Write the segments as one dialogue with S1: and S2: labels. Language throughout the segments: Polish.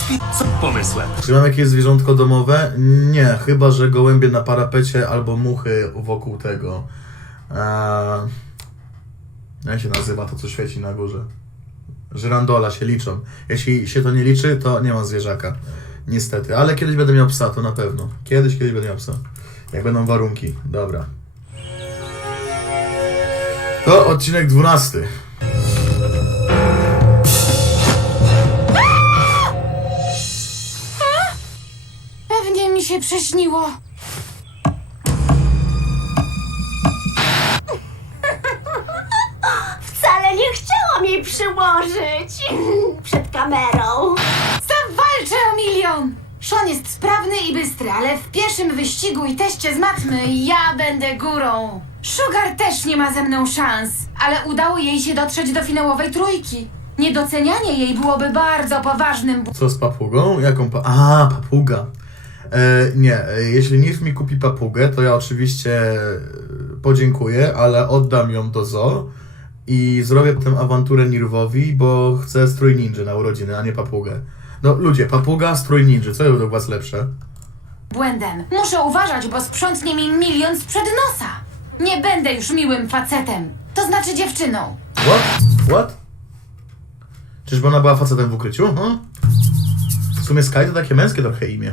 S1: Co pomysłem?
S2: Czy mam jakieś zwierzątko domowe? Nie, chyba że gołębie na parapecie albo muchy wokół tego. Jak się nazywa to, co świeci na górze? Żyrandola się liczą. Jeśli się to nie liczy, to nie mam zwierzaka. Niestety, ale kiedyś będę miał psa, to na pewno. Kiedyś będę miał psa. Jak będą warunki. Dobra. To odcinek 12.
S3: Pewnie mi się prześniło.
S4: Wcale nie chciałam jej przyłożyć przed kamerą.
S3: Zawalczę o milion! Sean jest sprawny i bystry, ale w pierwszym wyścigu i teście z matmy ja będę górą. Sugar też nie ma ze mną szans, ale udało jej się dotrzeć do finałowej trójki. Niedocenianie jej byłoby bardzo poważnym
S2: Co z papugą? Jaką papuga. Nie, jeśli Nirf mi kupi papugę, to ja oczywiście podziękuję, ale oddam ją do zoo i zrobię potem awanturę Nirwowi, bo chcę strój ninja na urodziny, a nie papugę. No ludzie, papuga, strój ninja, co według was lepsze?
S3: błędem. Muszę uważać, bo sprzątnie mi milion sprzed nosa. Nie będę już miłym facetem. To znaczy dziewczyną.
S2: What? Czyżby ona była facetem w ukryciu? Huh? W sumie Sky to takie męskie trochę imię.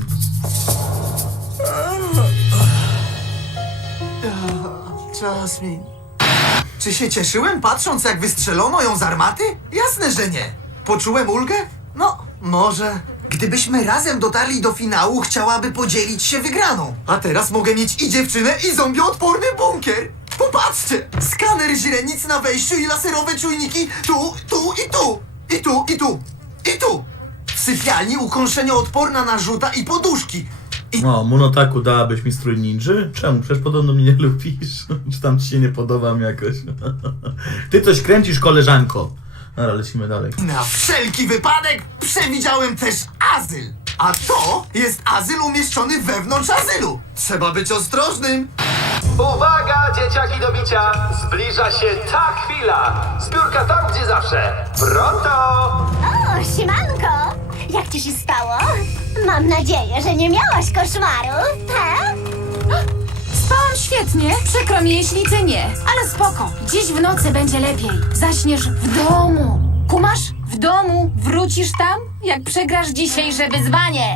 S5: Jasmine. Czy się cieszyłem, patrząc jak wystrzelono ją z armaty? Jasne, że nie. Poczułem ulgę? No, może. Gdybyśmy razem dotarli do finału, chciałaby podzielić się wygraną. A teraz mogę mieć i dziewczynę, i zombieodporny bunkier. Popatrzcie! Skaner źrenic na wejściu i laserowe czujniki tu, tu i tu. I tu, i tu. I tu. W sypialni ukąszenioodporna narzuta i poduszki.
S2: O, Monotaku, dałabyś mi strój ninja? Czemu? Przecież podobno mnie nie lubisz. Czy tam ci się nie podobam jakoś? Ty coś kręcisz, koleżanko. Dobra, lecimy dalej.
S5: Na wszelki wypadek przewidziałem też azyl. A to jest azyl umieszczony wewnątrz azylu. Trzeba być ostrożnym.
S1: Uwaga, dzieciaki do bicia! Zbliża się ta chwila! Zbiórka tam, gdzie zawsze! Pronto!
S4: O, siemanko! Jak ci się stało? Mam nadzieję, że nie miałaś koszmaru, he?
S3: Spałam świetnie, przykro mi jeśli ty nie, ale spoko. Dziś w nocy będzie lepiej. Zaśniesz w domu. Kumasz? W domu. Wrócisz tam, jak przegrasz dzisiejsze wyzwanie.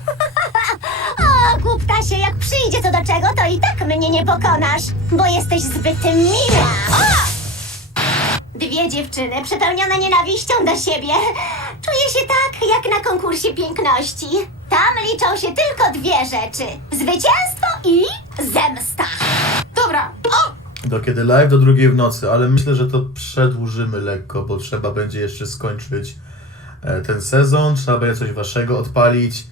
S4: O, głuptasie, jak przyjdzie co do czego, to i tak mnie nie pokonasz, bo jesteś zbyt miła. O! Dwie dziewczyny przepełnione nienawiścią do siebie. Czuję się tak, jak na konkursie piękności. Tam liczą się tylko dwie rzeczy. Zwycięstwo i zemsta.
S3: Dobra. O!
S2: Do kiedy live? Do 2 w nocy, ale myślę, że to przedłużymy lekko, bo trzeba będzie jeszcze skończyć ten sezon, trzeba będzie coś waszego odpalić.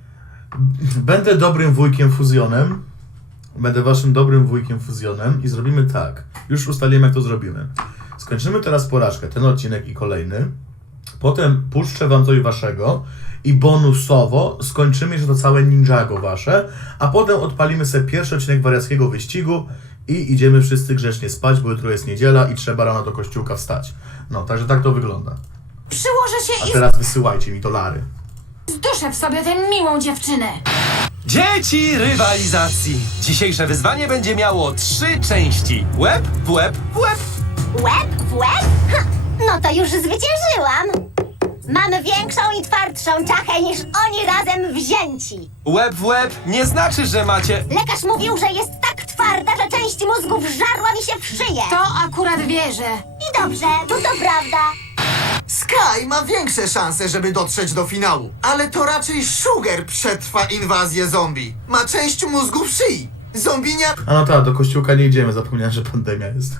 S2: Będę dobrym wujkiem fuzjonem. Będę waszym dobrym wujkiem fuzjonem i zrobimy tak. Już ustaliłem, jak to zrobimy. Skończymy teraz porażkę, ten odcinek i kolejny. Potem puszczę wam coś waszego i bonusowo skończymy jeszcze to całe Ninjago wasze, a potem odpalimy sobie pierwszy odcinek wariackiego wyścigu i idziemy wszyscy grzecznie spać, bo jutro jest niedziela i trzeba rano do kościółka wstać. No, także tak to wygląda.
S3: Przyłożę się
S2: A
S3: i
S2: teraz wysyłajcie mi dolary.
S3: zduszę w sobie tę miłą dziewczynę.
S1: Dzieci rywalizacji! Dzisiejsze wyzwanie będzie miało 3 części. Łeb w łeb w łeb.
S4: Łeb w łeb? Ha, no to już zwyciężyłam. Mamy większą i twardszą czachę niż oni razem wzięci.
S1: Łeb w łeb nie znaczy, że macie...
S4: Lekarz mówił, że jest tak twarda, że część mózgu wżarła mi się w szyję.
S3: To akurat wierzę.
S4: I dobrze, bo to prawda.
S5: Sky ma większe szanse, żeby dotrzeć do finału. Ale to raczej Sugar przetrwa inwazję zombie. Ma część mózgu w szyi. Zombinia...
S2: A no tak, do kościółka nie idziemy, zapomniałem, że pandemia jest.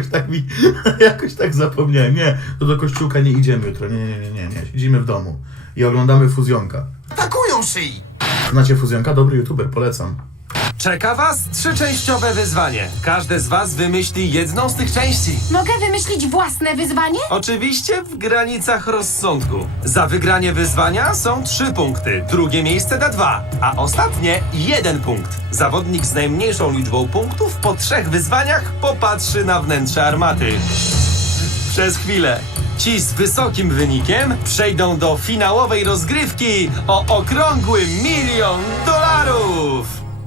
S2: Jakoś tak zapomniałem. Nie, to do kościółka nie idziemy jutro. Nie. Siedzimy w domu i oglądamy Fuzjonka.
S5: atakują szyi.
S2: Znacie Fuzjonka? Dobry youtuber, polecam.
S1: Czeka was 3-częściowe wyzwanie. Każde z was wymyśli jedną z tych części.
S3: Mogę wymyślić własne wyzwanie?
S1: Oczywiście w granicach rozsądku. Za wygranie wyzwania są 3 punkty, drugie miejsce da 2, a ostatnie 1 punkt. Zawodnik z najmniejszą liczbą punktów po 3 wyzwaniach popatrzy na wnętrze armaty. Przez chwilę. Ci z wysokim wynikiem przejdą do finałowej rozgrywki o okrągły $1 000 000.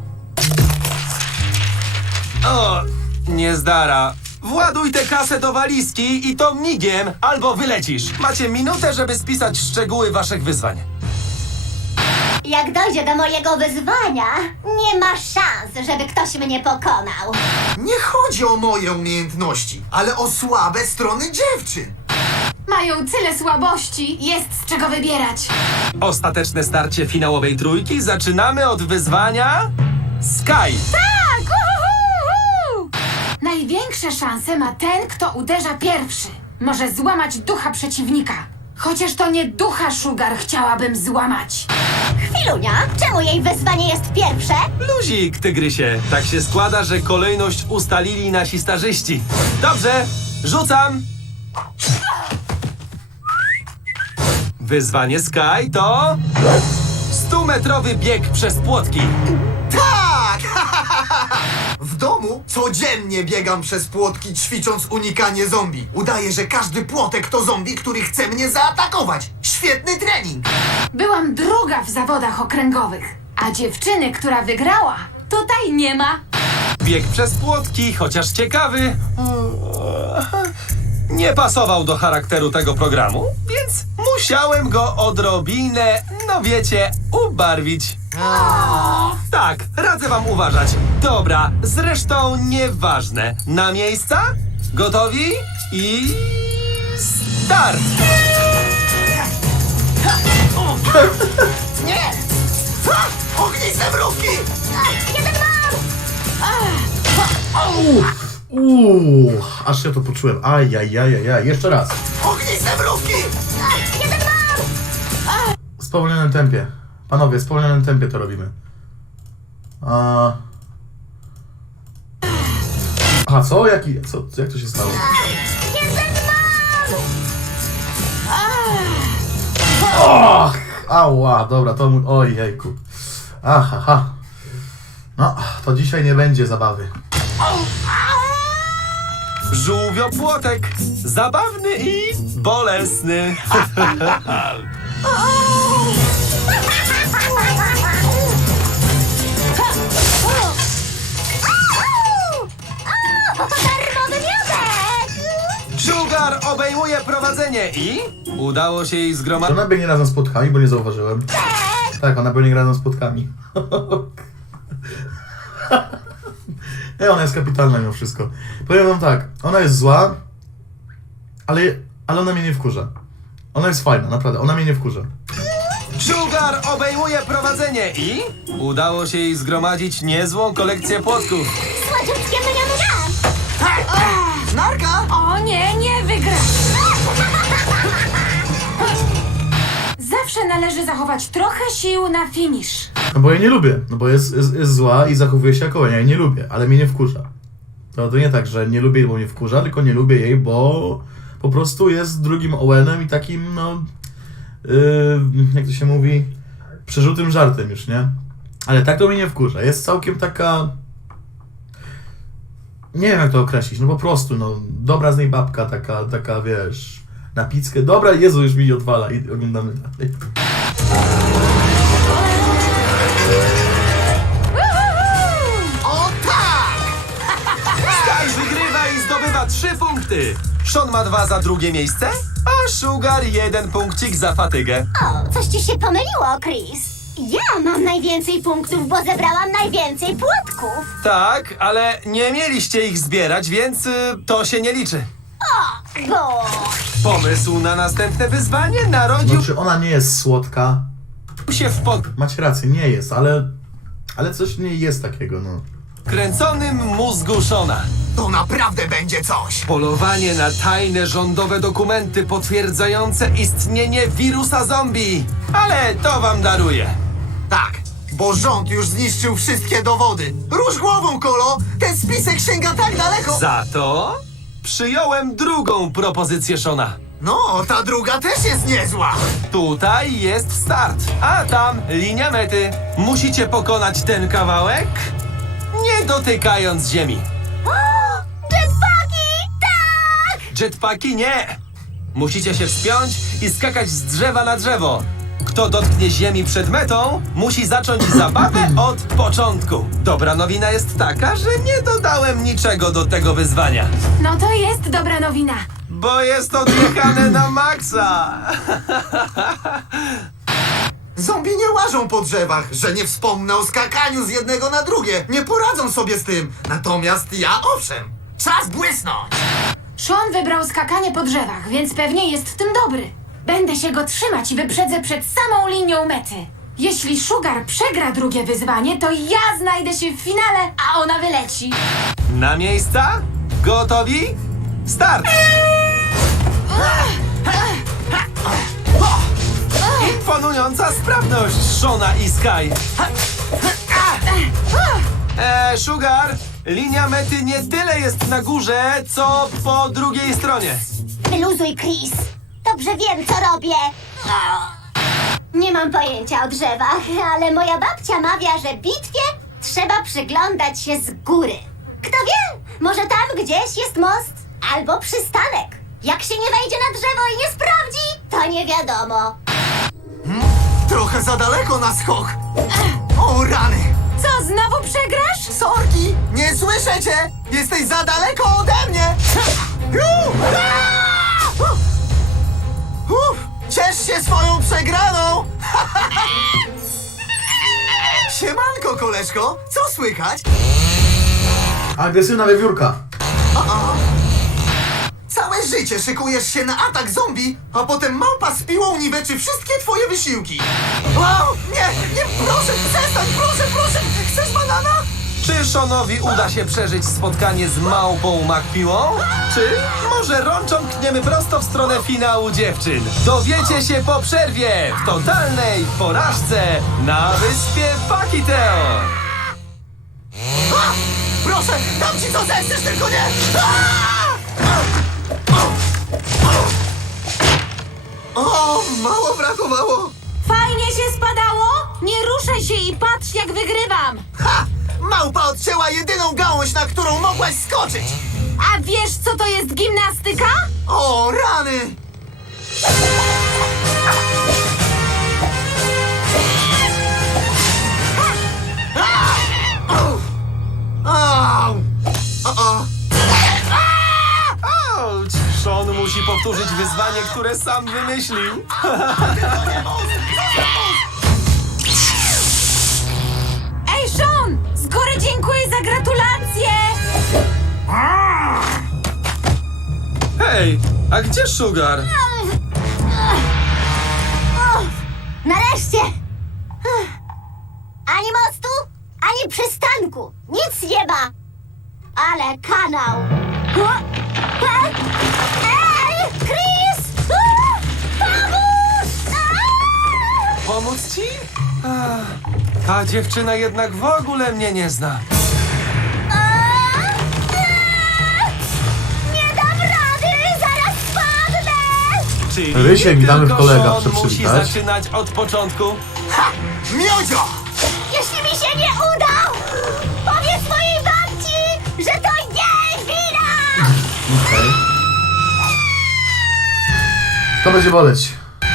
S1: O, niezdara. Właduj tę kasę do walizki i to migiem, albo wylecisz. Macie minutę, żeby spisać szczegóły waszych wyzwań.
S4: Jak dojdzie do mojego wyzwania, nie ma szans, żeby ktoś mnie pokonał.
S5: Nie chodzi o moje umiejętności, ale o słabe strony dziewczyn.
S3: Mają tyle słabości, jest z czego wybierać.
S1: Ostateczne starcie finałowej trójki zaczynamy od wyzwania Sky.
S3: Tak! Uhuhu! Największe szanse ma ten, kto uderza pierwszy. Może złamać ducha przeciwnika. Chociaż to nie ducha Sugar chciałabym złamać.
S4: Chwilunia, czemu jej wyzwanie jest pierwsze?
S1: Luzik, tygrysie. Tak się składa, że kolejność ustalili nasi starzyści. Dobrze, rzucam. Wyzwanie Sky to 100-metrowy bieg przez płotki.
S5: Tak! W domu codziennie biegam przez płotki, ćwicząc unikanie zombie. Udaję, że każdy płotek to zombie, który chce mnie zaatakować. Świetny trening!
S3: Byłam druga w zawodach okręgowych, a dziewczyny, która wygrała, tutaj nie ma.
S1: Bieg przez płotki, chociaż ciekawy, nie pasował do charakteru tego programu, więc musiałem go odrobinę, no wiecie, ubarwić. Tak, radzę wam uważać. Dobra, zresztą nieważne. Na miejsca? Gotowi? I... start!
S5: Nie! Ha! Ogniste mrówki!
S4: Jeden mam!
S2: Aż ja to poczułem. Ajajajajaj. Jeszcze raz.
S5: Ogniste mrówki!
S4: Jeden mam!
S2: W spowolnionym tempie. Panowie, w spowolnionym tempie to robimy. Aha, co? Jak to się stało? Och, ała, dobra, to mój... Oj, jejku. Aha. No, to dzisiaj nie będzie zabawy.
S1: Żółwiopłotek. Zabawny i bolesny.
S4: Darmowy miodek!
S1: Sugar obejmuje prowadzenie i... udało się jej
S2: Czy
S1: zgromadzić...
S2: ona biegnie razem z płotkami, bo nie zauważyłem? Tak, ona biegnie razem z płotkami. Nie, ona jest kapitalna mimo wszystko. Powiem wam tak, ona jest zła, ale ona mnie nie wkurza. Ona jest fajna, naprawdę, ona mnie nie wkurza.
S1: Sugar obejmuje prowadzenie i... udało się jej zgromadzić niezłą kolekcję płotków.
S4: Słodziutkie mnie.
S5: Narka!
S3: O nie, nie wygra! Zawsze należy zachować trochę sił na finisz.
S2: No bo jej nie lubię, no bo jest zła i zachowuje się jak owen, ja jej nie lubię, ale mnie nie wkurza. To nie tak, że nie lubię jej, bo mnie wkurza, tylko nie lubię jej, bo po prostu jest drugim Owenem i takim, no... jak to się mówi? Przerzutym żartem już, nie? Ale tak to mnie nie wkurza. Jest całkiem taka... Nie wiem jak to określić, no po prostu, no dobra z niej babka, taka wiesz, na pizzkę. Dobra, Jezu, już mi odwala i oglądamy dalej.
S5: O tak!
S1: Sky wygrywa i zdobywa 3 punkty. Sean ma 2 za drugie miejsce, a Sugar 1 punkcik za fatygę.
S4: O, coś ci się pomyliło, Chris. Ja mam najwięcej punktów, bo zebrałam najwięcej płotków.
S1: Tak, ale nie mieliście ich zbierać, więc to się nie liczy.
S4: Bo...
S1: Pomysł na następne wyzwanie narodził
S2: No czy ona nie jest słodka?
S1: się w
S2: Macie rację, nie jest, ale coś w niej jest takiego, no.
S1: podkręconym mózgu Shona.
S5: To naprawdę będzie coś!
S1: Polowanie na tajne rządowe dokumenty potwierdzające istnienie wirusa zombie. Ale to wam daruję.
S5: Tak, bo rząd już zniszczył wszystkie dowody. Rusz głową, Kolo! Ten spisek sięga tak daleko!
S1: Za to przyjąłem drugą propozycję Shona.
S5: No, ta druga też jest niezła!
S1: Tutaj jest start, a tam linia mety. Musicie pokonać ten kawałek, nie dotykając ziemi.
S4: Jetpacki! Tak!
S1: Jetpacki nie. Musicie się wspiąć i skakać z drzewa na drzewo. Kto dotknie ziemi przed metą, musi zacząć zabawę od początku. Dobra nowina jest taka, że nie dodałem niczego do tego wyzwania,
S3: No to jest dobra nowina.
S1: bo jest odjechane na maksa.
S5: Zombie nie łażą po drzewach, że nie wspomnę o skakaniu z jednego na drugie. Nie poradzą sobie z tym. Natomiast ja owszem. Czas błysnąć!
S3: Sean wybrał skakanie po drzewach, więc pewnie jest w tym dobry. Będę się go trzymać i wyprzedzę przed samą linią mety. Jeśli Sugar przegra drugie wyzwanie, to ja znajdę się w finale, a ona wyleci.
S1: Na miejsca? Gotowi? Start! Imponująca sprawność Shona i Sky. Sugar, linia mety nie tyle jest na górze, co po drugiej stronie.
S4: Wyluzuj, Chris. Dobrze wiem, co robię. Nie mam pojęcia o drzewach, ale moja babcia mawia, że bitwie trzeba przyglądać się z góry. Kto wie, może tam gdzieś jest most albo przystanek. Jak się nie wejdzie na drzewo i nie sprawdzi, to nie wiadomo.
S5: Trochę za daleko na skok. O rany!
S3: Co, znowu przegrasz?
S5: Sorki! Nie słyszę cię! Jesteś za daleko ode mnie! Ciesz się swoją przegraną! Siemanko, koleżko! Co słychać?
S2: Agresywna wiewiórka.
S5: Całe życie szykujesz się na atak zombie, a potem małpa z piłą niweczy wszystkie twoje wysiłki. Wow! Nie, proszę, przestań, proszę! Chcesz banana?
S1: Czy Seanowi uda się przeżyć spotkanie z małpą McPiłą? Czy może rączą kniemy prosto w stronę finału dziewczyn? Dowiecie się po przerwie w totalnej porażce na wyspie Pakiteo.
S5: Proszę, dam ci co zechcesz, tylko nie! O, mało brakowało!
S3: Fajnie się spadało? Nie ruszaj się i patrz, jak wygrywam.
S5: Ha! Małpa odcięła jedyną gałąź, na którą mogłaś skoczyć!
S3: A wiesz, co to jest gimnastyka?
S5: O, rany! Au! O!
S1: Auć! Sean musi powtórzyć wyzwanie, które sam wymyślił.
S3: Ej, Sean! Z góry dziękuję za gratulacje!
S1: Hej, a gdzie Sugar?
S4: Nareszcie! Ani mostu, ani przystanku. Nic nie ma. Ale kanał. Ej, Chris! Pomóż!
S1: Pomóc ci? Ta dziewczyna jednak w ogóle mnie nie zna.
S4: Nie dam rady! Zaraz spadnę!
S1: Czyli
S2: Rysiek,
S1: nie
S2: witamy w
S1: tylko
S2: kolegach,
S1: Sean
S2: chcę
S1: musi
S2: przywitać.
S1: zaczynać od początku.
S5: Ha! Miodzio!
S4: Jeśli mi się nie uda, powiedz mojej babci, że to jej wina!
S2: Okej. To będzie boleć.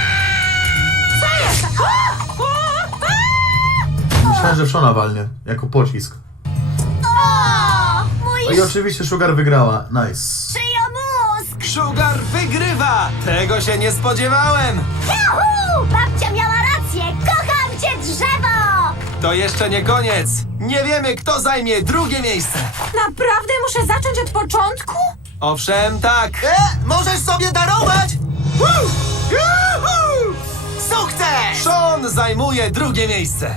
S2: Myślałem, że w Shona walnie, jako pocisk.
S4: O, mój
S2: No i oczywiście Sugar wygrała. Nice.
S4: szyjomózg!
S1: Sugar wygrywa! Tego się nie spodziewałem!
S4: Juhu! Babcia miała rację! Kocham cię, drzewo!
S1: To jeszcze nie koniec! Nie wiemy, kto zajmie drugie miejsce!
S3: Naprawdę muszę zacząć od początku?
S1: Owszem, tak!
S5: Możesz sobie darować! Woo! Juhu! Sukces!
S1: Sean zajmuje drugie miejsce!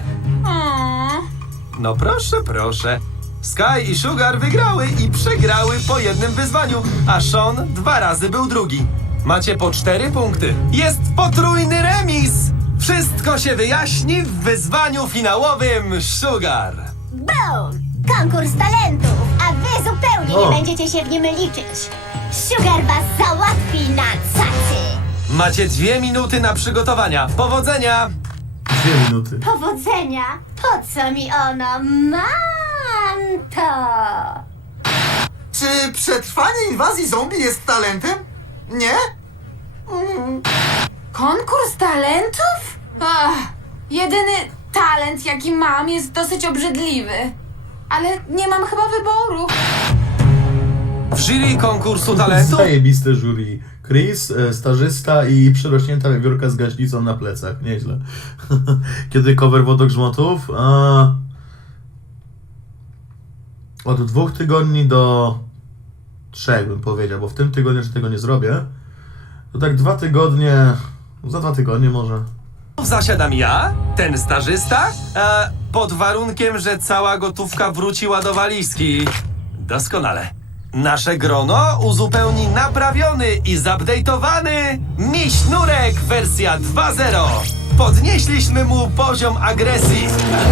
S1: No proszę, proszę. Sky i Sugar wygrały i przegrały po jednym wyzwaniu, a Sean 2 razy był drugi. Macie po 4 punkty. Jest potrójny remis! Wszystko się wyjaśni w wyzwaniu finałowym Sugar.
S4: Boom! Konkurs talentów, a wy zupełnie
S2: O.
S4: nie będziecie się w nim liczyć. Sugar was załatwi na cacy.
S1: Macie 2 minuty na przygotowania. Powodzenia!
S2: 2 minuty.
S4: Powodzenia! Po co mi ono? Mam to!
S5: Czy przetrwanie inwazji zombie jest talentem? Nie?
S3: Konkurs talentów? Ach, jedyny talent, jaki mam, jest dosyć obrzydliwy. Ale nie mam chyba wyboru.
S1: W jury konkursu talentu
S2: Zajebiste jury. Chris, stażysta i przerośnięta wiewiórka z gaśnicą na plecach. Nieźle. Kiedy cover wodogrzmotów? Od 2 tygodni do 3 bym powiedział, bo w tym tygodniu, że tego nie zrobię, to tak 2 tygodnie, za 2 tygodnie może.
S1: zasiadam ja, ten stażysta, pod warunkiem, że cała gotówka wróciła do walizki. Doskonale. Nasze grono uzupełni naprawiony i zupdate'owany Miśnurek wersja 2.0. Podnieśliśmy mu poziom agresji.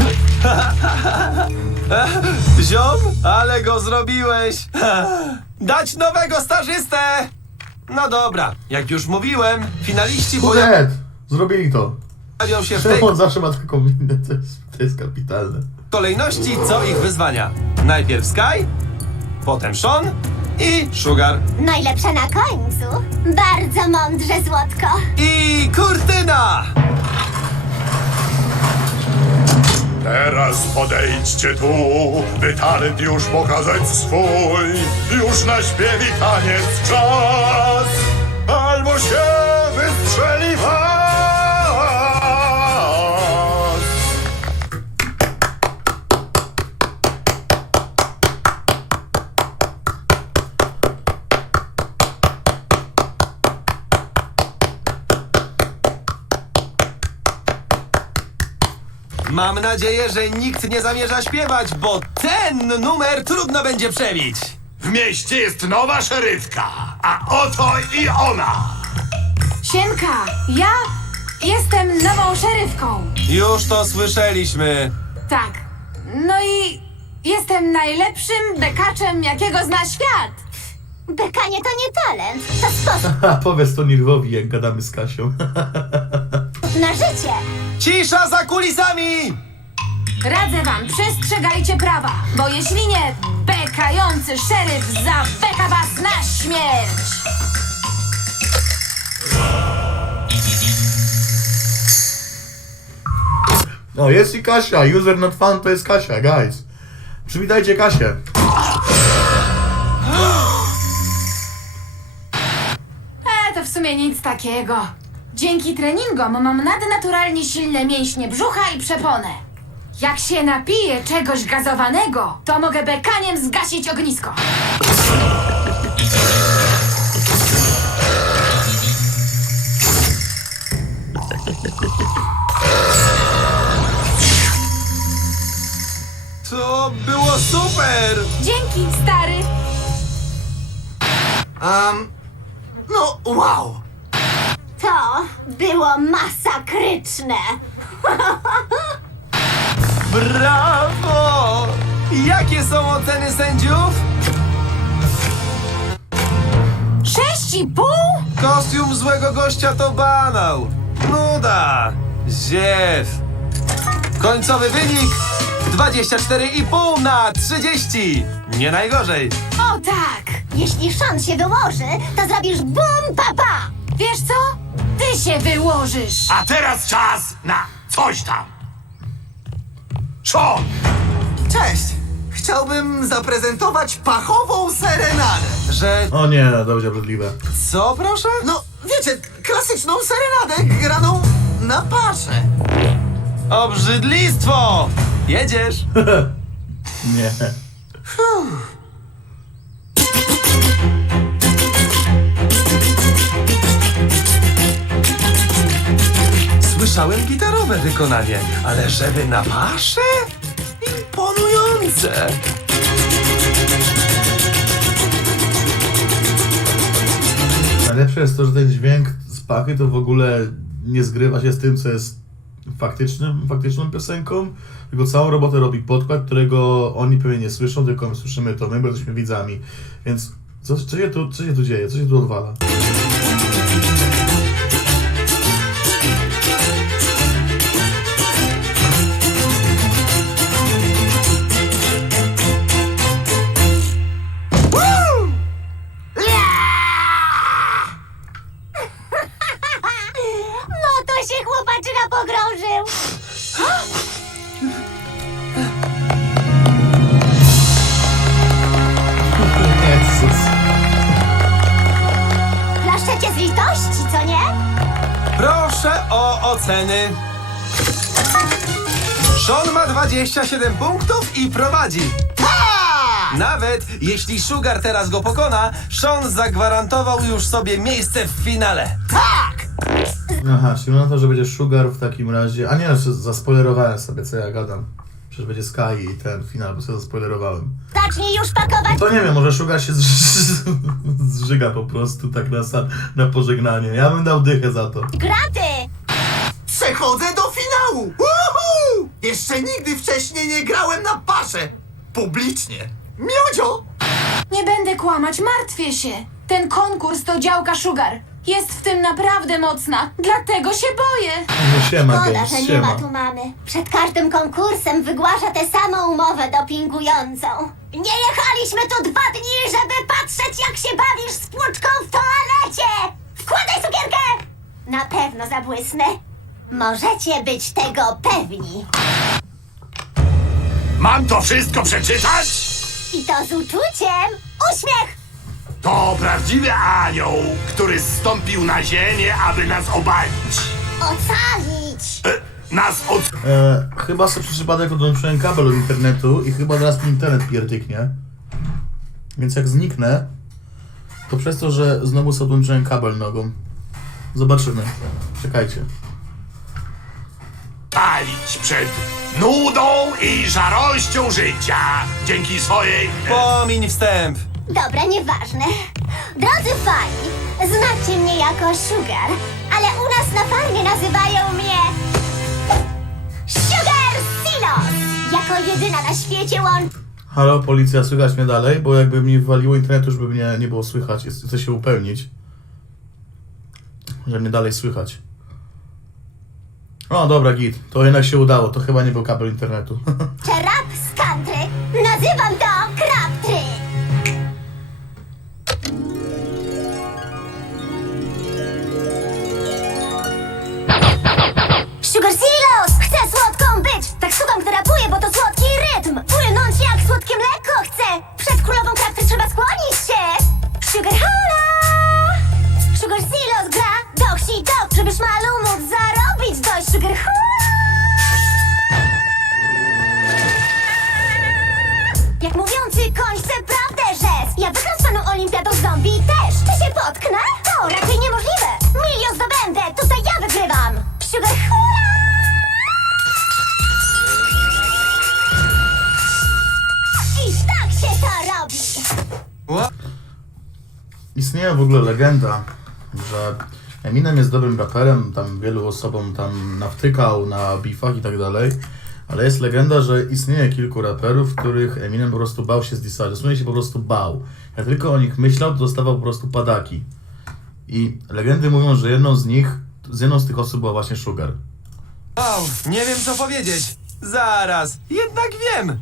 S1: Ziom, ale go zrobiłeś. Dać nowego stażystę. No dobra, jak już mówiłem, finaliści
S2: Kuret! Zrobili to.
S1: pojawią się w tej
S2: Szymon zawsze ma taką minę, to jest kapitalne.
S1: kolejności co ich wyzwania. Najpierw Sky, potem Sean i Sugar.
S4: Najlepsze na końcu. Bardzo mądrze, Złotko.
S1: I Kurtyna!
S6: Teraz podejdźcie tu, by talent już pokazać swój. Już na śpiew i taniec czas, albo się wystrzeli was.
S1: Mam nadzieję, że nikt nie zamierza śpiewać, bo ten numer trudno będzie przebić.
S6: W mieście jest nowa szeryfka, a oto i ona.
S3: Siemka, ja jestem nową szeryfką.
S1: Już to słyszeliśmy.
S3: Tak. No i jestem najlepszym bekaczem, jakiego zna świat.
S4: Bekanie to nie talent, to sposób
S2: Powiedz to Nirwowi, jak gadamy z Kasią.
S4: na życie.
S1: Cisza za kulisami!
S3: Radzę wam, przestrzegajcie prawa, bo jeśli nie, bekający szeryf zabeka was na śmierć.
S2: O, jest i Kasia. User not found to jest Kasia, guys. Przywitajcie Kasię.
S3: To w sumie nic takiego. Dzięki treningom mam nadnaturalnie silne mięśnie brzucha i przeponę. Jak się napiję czegoś gazowanego, to mogę bekaniem zgasić ognisko.
S1: To było super!
S3: Dzięki, stary.
S5: No, wow.
S4: To było masakryczne.
S1: Brawo! Jakie są oceny sędziów?
S3: 6,5?
S1: Kostium złego gościa to banał. Nuda. Ziew. Końcowy wynik 24,5 na 30. Nie najgorzej.
S3: O tak!
S4: Jeśli Sean się wyłoży, to zrobisz bum papa.
S3: Wiesz co? Ty się wyłożysz.
S6: A teraz czas na coś tam. Sean!
S5: Cześć. Chciałbym zaprezentować pachową serenadę.
S1: Że
S2: O nie, to będzie obrzydliwe.
S1: co, proszę?
S5: No, wiecie, klasyczną serenadę graną na pasze.
S1: Obrzydlistwo! Jedziesz?
S2: Nie.
S1: Słyszałem gitarowe wykonanie, ale żeby na paszę? Imponujące.
S2: Najlepsze jest to, że ten dźwięk z pachy to w ogóle nie zgrywa się z tym, co jest faktyczną piosenką, tylko całą robotę robi podkład, którego oni pewnie nie słyszą, tylko my słyszymy to my, bo jesteśmy widzami. Więc co się tu dzieje? Co się tu odwala?
S4: był.
S2: Jezus.
S4: Klaszczecie z litości, co nie?
S1: Proszę o oceny. Sean ma 27 punktów i prowadzi. Nawet jeśli Sugar teraz go pokona, Sean zagwarantował już sobie miejsce w finale.
S2: Aha, czyli na to, że będzie Sugar w takim razie... A nie, zaspoilerowałem sobie, co ja gadam. Przecież będzie Sky i ten finał, bo sobie zaspoilerowałem.
S4: Zacznij już pakować.
S2: To nie wiem, może Sugar się zżyga po prostu tak na pożegnanie. Ja bym dał dychę za to.
S4: Graty!
S5: Przechodzę do finału! Uhu! Jeszcze nigdy wcześniej nie grałem na paszę. Publicznie. Miodzio!
S3: Nie będę kłamać, martwię się. Ten konkurs to działka Sugar. Jest w tym naprawdę mocna, dlatego się boję.
S2: No siema,
S4: Szkoda,
S2: Games,
S4: że nie
S2: siema.
S4: ma tu mamy. Przed każdym konkursem wygłasza tę samą umowę dopingującą. Nie jechaliśmy tu 2 dni, żeby patrzeć, jak się bawisz z płuczką w toalecie! Wkładaj cukierkę! Na pewno zabłysnę. Możecie być tego pewni.
S6: Mam to wszystko przeczytać?
S4: I to z uczuciem. Uśmiech!
S6: To prawdziwy anioł, który zstąpił na ziemię, aby nas obalić.
S4: Ocalić!
S2: Chyba sobie przez przypadek odłączyłem kabel od internetu i chyba zaraz mi internet pierdyknie. Więc jak zniknę, to przez to, że znowu sobie odłączyłem kabel nogą. Zobaczymy. Czekajcie.
S6: Palić przed nudą i szarością życia. Dzięki swojej...
S1: Pomiń wstęp.
S4: Dobra, nieważne. Drodzy fani, znacie mnie jako Sugar, ale u nas na farmie nazywają mnie... Sugar Silos! Jako jedyna na świecie
S2: Halo, policja, słychać mnie dalej? Bo jakby mi waliło internetu, już by mnie nie było słychać. Chcę się upewnić, że mnie dalej słychać. O, dobra, git. To jednak się udało. To chyba nie był kabel internetu.
S4: łączy rap z country. Nazywam to Crabtree. Sugar Silos! Chcę słodką być! Tak słucham, kto rapuje, bo to słodki rytm! Płynąć jak słodkie mleko chcę! Przed królową Crabtree trzeba skłonić się! Sugar Hola! Sugar Silos gra do wsi dok, żeby szmalu móc zarobić dość! Sugar Hola! Jak mówiący koń chce prawdę rzec! Ja wygram z panu olimpiadą zombie też! Czy się potknę? To raczej niemożliwe! Milion zdobędę! Tutaj ja wygrywam! Sugar Hula! I tak się to robi!
S1: Ła-
S2: Istnieje w ogóle legenda, że Eminem jest dobrym raperem, tam wielu osobom tam nawtykał na beefach i tak dalej, ale jest legenda, że istnieje kilku raperów, których Eminem po prostu bał się zdisać, dosłownie się po prostu bał. Jak tylko o nich myślał, to dostawał po prostu padaki. I legendy mówią, że jedną z tych osób była właśnie Sugar.
S1: Wow, nie wiem co powiedzieć. Zaraz, jednak wiem.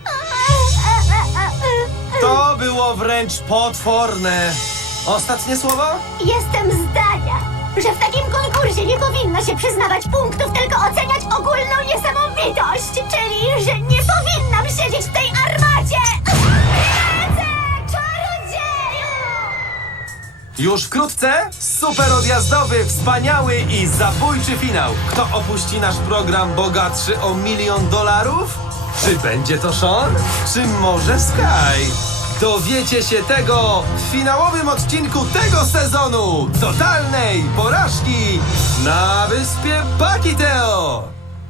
S1: To było wręcz potworne. Ostatnie słowo?
S4: Jestem zdania, że w takim konkursie nie powinno się przyznawać punktów, tylko oceniać ogólną niesamowitość, czyli że nie powinnam siedzieć w tej armacie! Ręce, czarodzieju!
S1: Już wkrótce super odjazdowy, wspaniały i zabójczy finał. Kto opuści nasz program bogatszy o $1 milion? Czy będzie to Sean? Czy może Sky? Dowiecie się tego w finałowym odcinku tego sezonu totalnej porażki na wyspie Pakiteo.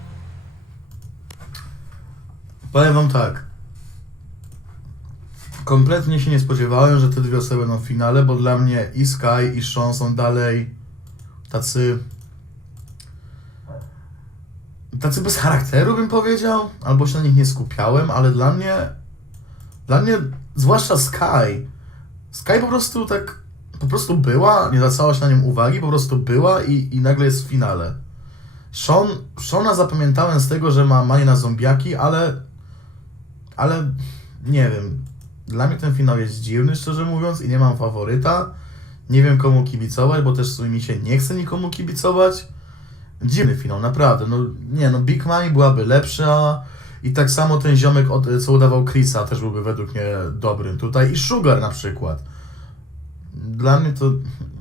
S2: Powiem wam tak. Kompletnie się nie spodziewałem, że te dwie osoby będą w finale, bo dla mnie i Sky, i Sean są dalej tacy bez charakteru, bym powiedział, albo się na nich nie skupiałem, ale dla mnie zwłaszcza Sky po prostu była, nie zwracała się na nią uwagi, po prostu była i nagle jest w finale. Shona zapamiętałem z tego, że ma manię na zombiaki, ale nie wiem, dla mnie ten finał jest dziwny, szczerze mówiąc, i nie mam faworyta. Nie wiem komu kibicować, bo też w sumie mi się nie chce nikomu kibicować. Dziwny finał, naprawdę. No nie, no Big Mami byłaby lepsza i tak samo ten ziomek, co udawał Chrisa, też byłby według mnie dobrym tutaj i Sugar na przykład. Dla mnie to